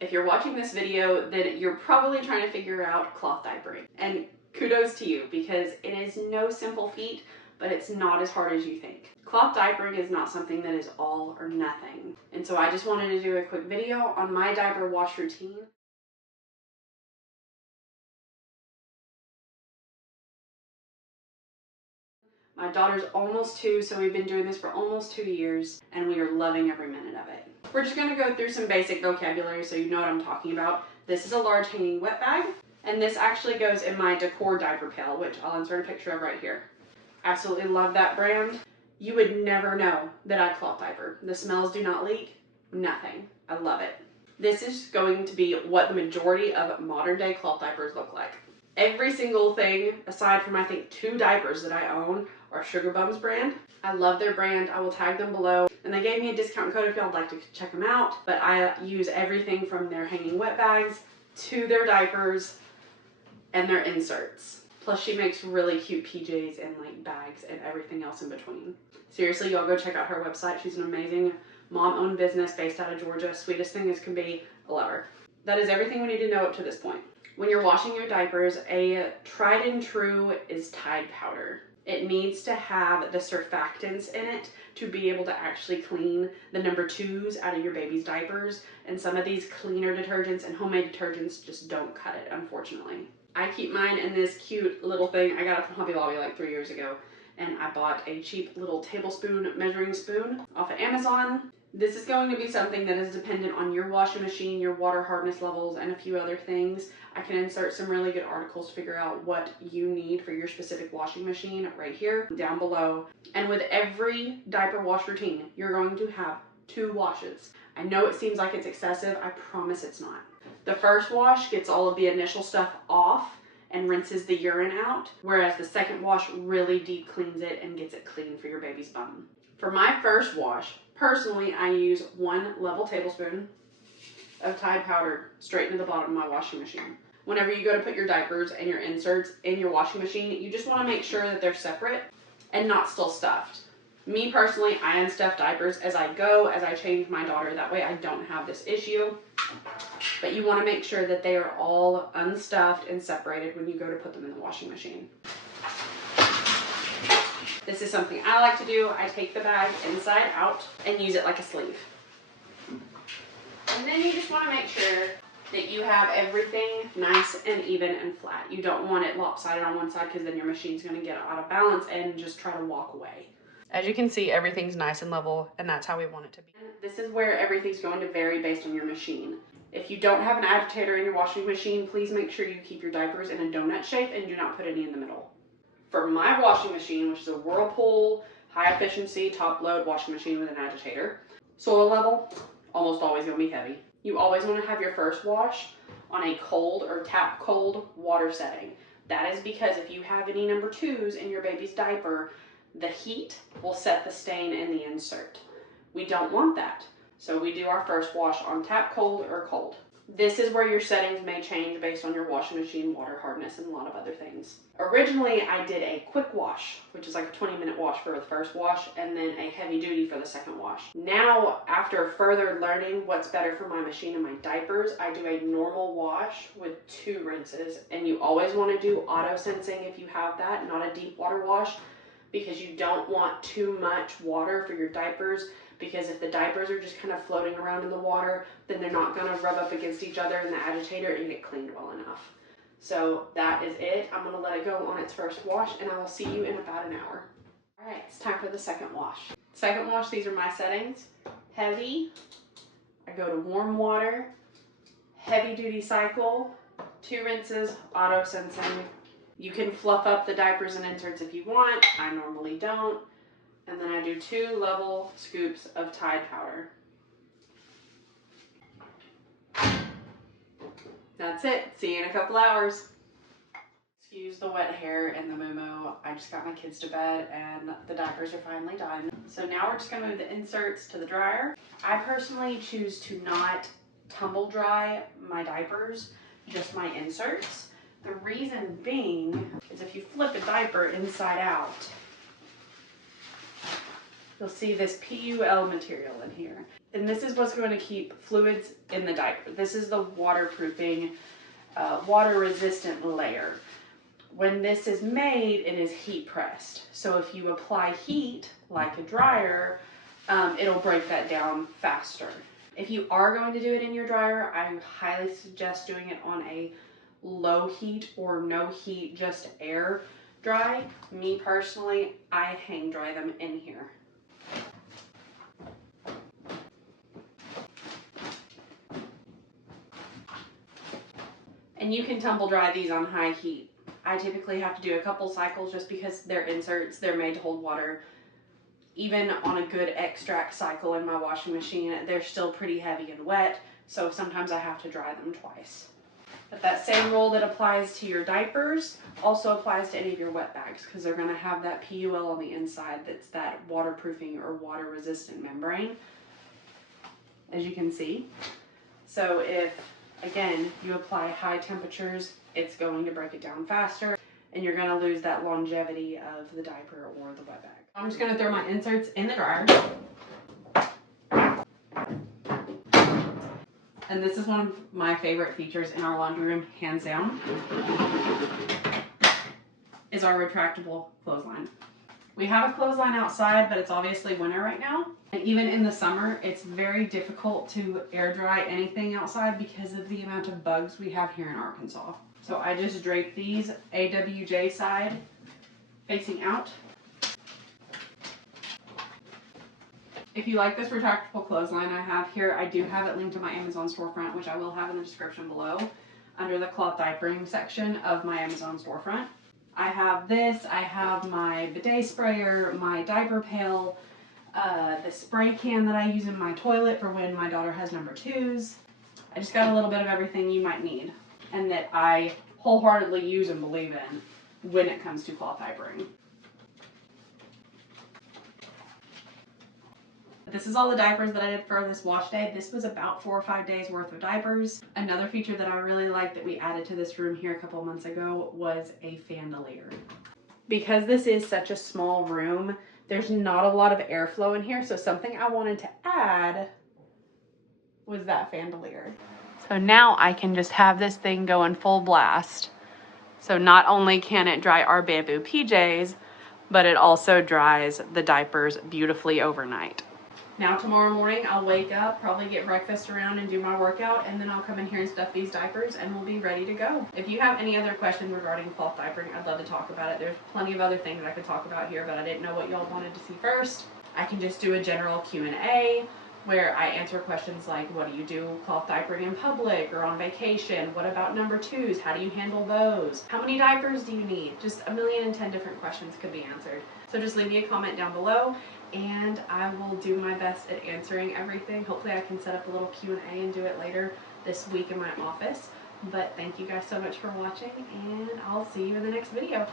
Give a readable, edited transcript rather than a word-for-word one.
If you're watching this video, then you're probably trying to figure out cloth diapering. And kudos to you, because it is no simple feat, but it's not as hard as you think. Cloth diapering is not something that is all or nothing. And so I just wanted to do a quick video on my diaper wash routine. My daughter's almost 2, so we've been doing this for almost 2 years, and we are loving every minute of it. We're just gonna go through some basic vocabulary so you know what I'm talking about. This is a large hanging wet bag, and this actually goes in my Decor diaper pail, which I'll insert a picture of right here. Absolutely love that brand. You would never know that I cloth diaper. The smells do not leak, nothing. I love it. This is going to be what the majority of modern day cloth diapers look like. Every single thing, aside from I think 2 diapers that I own, are Sugar Bums brand. I love their brand. I will tag them below. And they gave me a discount code if y'all would like to check them out. But I use everything from their hanging wet bags to their diapers and their inserts. Plus she makes really cute PJs and like bags and everything else in between. Seriously, y'all go check out her website. She's an amazing mom-owned business based out of Georgia. Sweetest thing as can be. I love her. That is everything we need to know up to this point. When you're washing your diapers, a tried and true is Tide powder. It needs to have the surfactants in it to be able to actually clean the number 2s out of your baby's diapers. And some of these cleaner detergents and homemade detergents just don't cut it, unfortunately. I keep mine in this cute little thing. I got it from Hobby Lobby like 3 years ago. And I bought a cheap little tablespoon measuring spoon off of Amazon. This is going to be something that is dependent on your washing machine, your water hardness levels, and a few other things. I can insert some really good articles to figure out what you need for your specific washing machine right here, down below. And with every diaper wash routine, you're going to have 2 washes. I know it seems like it's excessive. I promise it's not. The first wash gets all of the initial stuff off and rinses the urine out, whereas the second wash really deep cleans it and gets it clean for your baby's bum. For my first wash, personally, I use 1 level tablespoon of Tide powder straight into the bottom of my washing machine. Whenever you go to put your diapers and your inserts in your washing machine, you just want to make sure that they're separate and not still stuffed. Me personally, I unstuff diapers as I go, as I change my daughter. That way I don't have this issue. But you want to make sure that they are all unstuffed and separated when you go to put them in the washing machine. This is something I like to do. I take the bag inside out and use it like a sleeve. And then you just want to make sure that you have everything nice and even and flat. You don't want it lopsided on one side because then your machine's going to get out of balance and just try to walk away. As you can see, everything's nice and level, and that's how we want it to be. This is where everything's going to vary based on your machine. If you don't have an agitator in your washing machine, please make sure you keep your diapers in a donut shape and do not put any in the middle. For my washing machine, which is a Whirlpool, high efficiency, top load washing machine with an agitator, soil level, almost always gonna be heavy. You always wanna have your first wash on a cold or tap cold water setting. That is because if you have any number 2s in your baby's diaper, the heat will set the stain in the insert. We don't want that. So we do our first wash on tap cold or cold. This is where your settings may change based on your washing machine, water hardness, and a lot of other things. Originally, I did a quick wash, which is like a 20-minute wash for the first wash, and then a heavy duty for the second wash. Now, after further learning what's better for my machine and my diapers, I do a normal wash with 2 rinses. And you always want to do auto sensing if you have that, not a deep water wash, because you don't want too much water for your diapers. Because if the diapers are just kind of floating around in the water, then they're not going to rub up against each other in the agitator and get cleaned well enough. So that is it. I'm going to let it go on its first wash, and I will see you in about an hour. All right, it's time for the second wash. Second wash, these are my settings. Heavy, I go to warm water, heavy duty cycle, 2 rinses, auto sensing. You can fluff up the diapers and inserts if you want. I normally don't. And then I do 2 level scoops of Tide powder. That's it. See you in a couple hours. Excuse the wet hair and the moo-moo. I just got my kids to bed and the diapers are finally done. So now we're just going to move the inserts to the dryer. I personally choose to not tumble dry my diapers, just my inserts. The reason being is if you flip a diaper inside out, you'll see this PUL material in here. And this is what's going to keep fluids in the diaper. This is the waterproofing, water resistant layer. When this is made, it is heat pressed. So if you apply heat, like a dryer, it'll break that down faster. If you are going to do it in your dryer, I highly suggest doing it on a low heat or no heat, just air dry. Me personally, I hang dry them in here. And you can tumble dry these on high heat. I typically have to do a couple cycles just because they're inserts, they're made to hold water. Even on a good extract cycle in my washing machine, they're still pretty heavy and wet, so sometimes I have to dry them twice. But that same rule that applies to your diapers also applies to any of your wet bags, because they're going to have that PUL on the inside that's that waterproofing or water resistant membrane, as you can see. So if, again, you apply high temperatures, it's going to break it down faster, and you're going to lose that longevity of the diaper or the wet bag. I'm just going to throw my inserts in the dryer. And this is one of my favorite features in our laundry room, hands down, is our retractable clothesline. We have a clothesline outside, but it's obviously winter right now. And even in the summer, it's very difficult to air dry anything outside because of the amount of bugs we have here in Arkansas. So I just drape these AWJ side facing out. If you like this retractable clothesline I have here, I do have it linked to my Amazon storefront, which I will have in the description below under the cloth diapering section of my Amazon storefront. I have this, I have my bidet sprayer, my diaper pail, the spray can that I use in my toilet for when my daughter has number 2s. I just got a little bit of everything you might need and that I wholeheartedly use and believe in when it comes to cloth diapering. This is all the diapers that I did for this wash day. This was about 4 or 5 days worth of diapers. Another feature that I really liked that we added to this room here a couple months ago was a fandelier. Because this is such a small room, there's not a lot of airflow in here, so something I wanted to add was that fandelier. So now I can just have this thing going full blast. So not only can it dry our bamboo PJs, but it also dries the diapers beautifully overnight. Now tomorrow morning I'll wake up, probably get breakfast around and do my workout, and then I'll come in here and stuff these diapers and we'll be ready to go. If you have any other questions regarding cloth diapering, I'd love to talk about it. There's plenty of other things I could talk about here, but I didn't know what y'all wanted to see first. I can just do a general Q&A where I answer questions like, what do you do cloth diapering in public or on vacation? What about number 2s? How do you handle those? How many diapers do you need? Just 1,010 different questions could be answered. So just leave me a comment down below and I will do my best at answering everything. Hopefully I can set up a little Q&A and do it later this week in my office. But thank you guys so much for watching, and I'll see you in the next video.